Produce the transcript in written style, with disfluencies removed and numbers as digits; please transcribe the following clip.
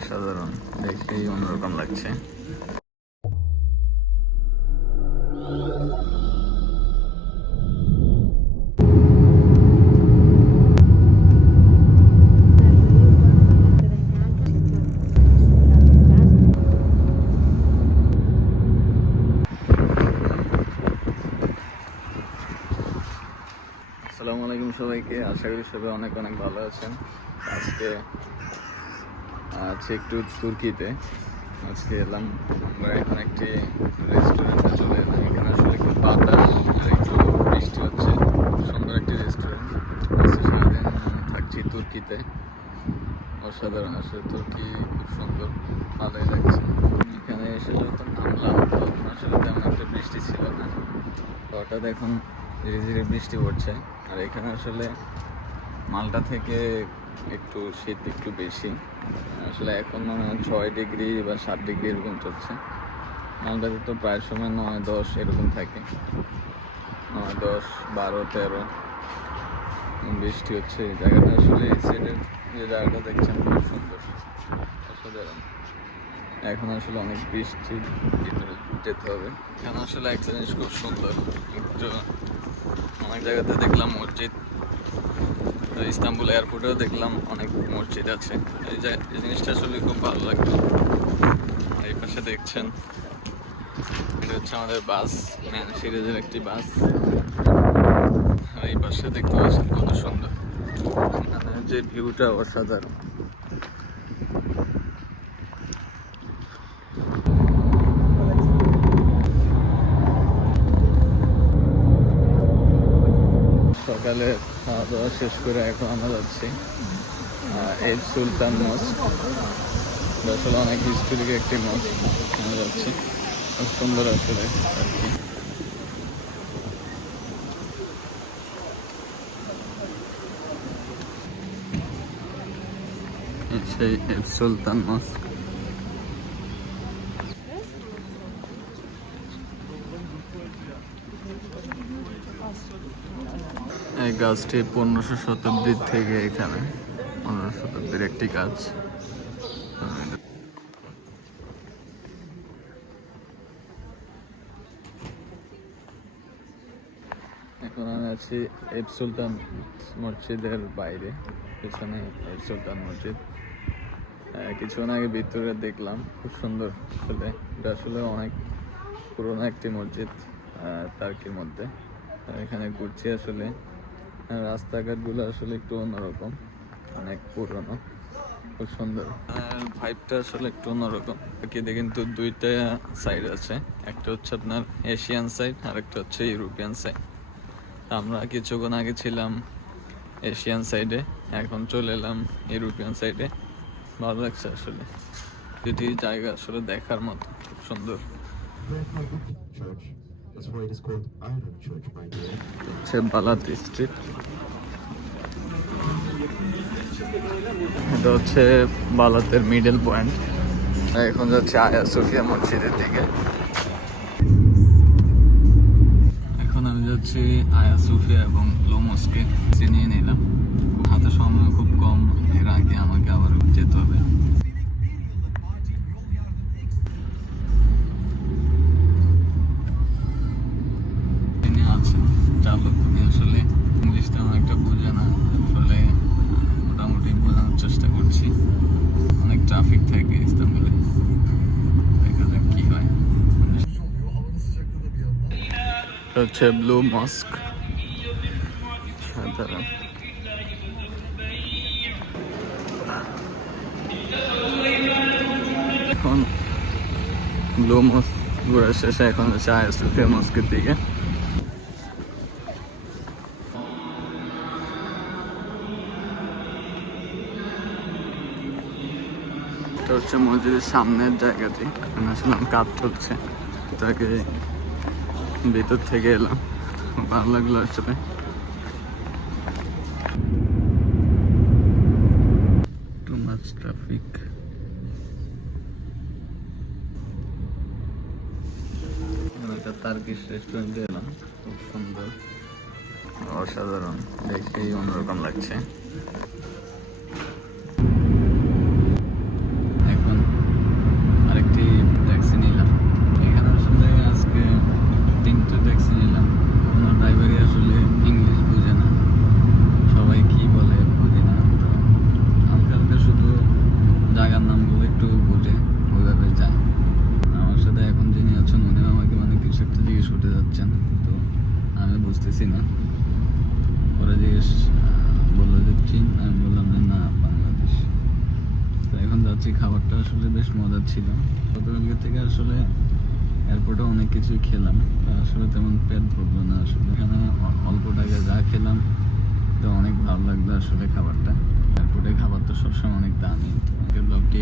অসাধারণ, দেখেই অন্যরকম লাগছে। আসসালামু আলাইকুম সবাইকে, আশা করি সবাই অনেক অনেক ভালো আছেন। আজকে একটু তুর্কিতে এলাম আমরা। এখন একটি রেস্টুরেন্টে চলে এলাম। এখানে আসলে একটু বাতাস, একটু বৃষ্টি হচ্ছে। সুন্দর একটি রেস্টুরেন্ট। আজকে সারাদিন থাকছি তুর্কিতে। অসাধারণ, আসলে তুর্কি খুব সুন্দর, ভালোই লাগছে। এখানে এসে যখন নামলাম তখন আসলে তেমন একটা বৃষ্টি ছিল না, হঠাৎ এখন ধীরে ধীরে বৃষ্টি পড়ছে। আর এখানে আসলে মালটা থেকে একটু শীত একটু বেশি, আসলে এখন মনে হয় 6 ডিগ্রি বা 7 ডিগ্রি এরকম চলছে। মালটাতে তো প্রায় সময় 9-10 এরকম থাকে, 9-10, 12-13 বৃষ্টি হচ্ছে। এই জায়গাটা আসলে এই সাইডের যে জায়গাটা দেখছেন খুব সুন্দর, অসাধারণ। এখন আসলে অনেক বৃষ্টির ভিতরে যেতে হবে। এখানে আসলে এক জিনিস খুব সুন্দর, একটু অনেক জায়গাতে দেখলাম মসজিদ, ইস্তাম্বুল এয়ারপোর্টেও দেখলাম অনেক মসজিদ আছে। এই জিনিসটা আসলে খুব ভালো লাগলো। এই পাশে দেখছেন এটা হচ্ছে আমাদের বাস, ম্যান সিরিজের একটি বাস। আর এই পাশে দেখতে পাচ্ছেন কত সুন্দর, মানে যে ভিউটা অসাধারণ। সকালে খাওয়া দাওয়া শেষ করে এখন আমরা যাচ্ছি এব সুলতান মস্ক। আসলে অনেক হিস্টোরিক একটি মস্ক, আমরা যাচ্ছি। খুব সুন্দর আসলে আর কি। সেই এব সুলতান মস্ক। এই গাছটি 1500 শতাব্দীর থেকে এখানে, 1500 শতাব্দীর একটি গাছ। এখন আমি আছি এব সুলতান মসজিদের বাইরে, পেছনে এব সুলতান মসজিদ। কিছুক্ষণ আগে ভিতরে দেখলাম, খুব সুন্দর আসলে। এটা আসলে অনেক পুরোনো একটি মসজিদ তার্কির মধ্যে। এখানে ঘুরছি আসলে। রাস্তাঘাটগুলো আসলে একটু অন্যরকম, অনেক পুরনো, খুব সুন্দর। ভাইবটা আসলে একটু অন্যরকম। তুর্কিতে কিন্তু দুইটা সাইড আছে, একটা হচ্ছে আপনার এশিয়ান সাইড আর একটা হচ্ছে ইউরোপিয়ান সাইড। আমরা কিছুক্ষণ আগে ছিলাম এশিয়ান সাইডে, এখন চলে এলাম ইউরোপিয়ান সাইডে। ভালো লাগছে আসলে, দুটি জায়গা আসলে দেখার মতো, খুব সুন্দর। হচ্ছে বালাত স্ট্রিট, এটা হচ্ছে বালাতের মিডল পয়েন্ট। এখন যাচ্ছে আয়া সোফিয়া মসজিদের দিকে। এখন আমি যাচ্ছি আয়া সোফিয়া এবং ব্লু মস্কে চিনিয়ে নিলাম। হাতে সময় খুব কম, এর আগে আমাকে আবার যেতে হবে। তিনি আছেন চালক, উনি আসলে ইংলিশ তেমন একটা বোঝে না, ফলে মোটামুটি বোঝানোর চেষ্টা করছি। অনেক ট্রাফিক থাকে ইস্তাম্বুলে, দেখা যাক কি হয়। হচ্ছে ব্লু মস্ক, সাধারণ। এখন ব্লু মস্ক ঘোরা শেষে এখন হচ্ছে আয়া সোফিয়া মস্কের দিকে। এটা হচ্ছে মসজিদের সামনের জায়গাটি, এখানে আসলাম, কাজ চলছে, তাকে ভিতর থেকে এলাম, ভালো লাগলো আসলে। Too much traffic. একটা টার্কিশ রেস্টুরেন্টে এলাম, খুব সুন্দর, অসাধারণ, দেখেই অন্যরকম লাগছে। জায়গার নামগুলো একটু বুঝে ওইভাবে যায়। আমার সাথে এখন যিনি আছেন উনি আমাকে মানে কিছু একটা জিজ্ঞেস করতে যাচ্ছেন, তো আমি বুঝতেছি না। ওরা জিজ্ঞেস বললো যে চীন, আমি বললাম যে না বাংলাদেশ। তো এখন যাচ্ছি, খাবারটা আসলে বেশ মজার ছিল। গতকালকে থেকে আসলে এয়ারপোর্টে অনেক কিছুই খেলাম, আসলে তেমন পেট ভরলো না। আসলে এখানে অল্প টাকায় যা খেলাম তো অনেক ভালো লাগলো আসলে খাবারটা। এয়ারপোর্টে খাবার তো সবসময় অনেক দামি। তো ব্লগটি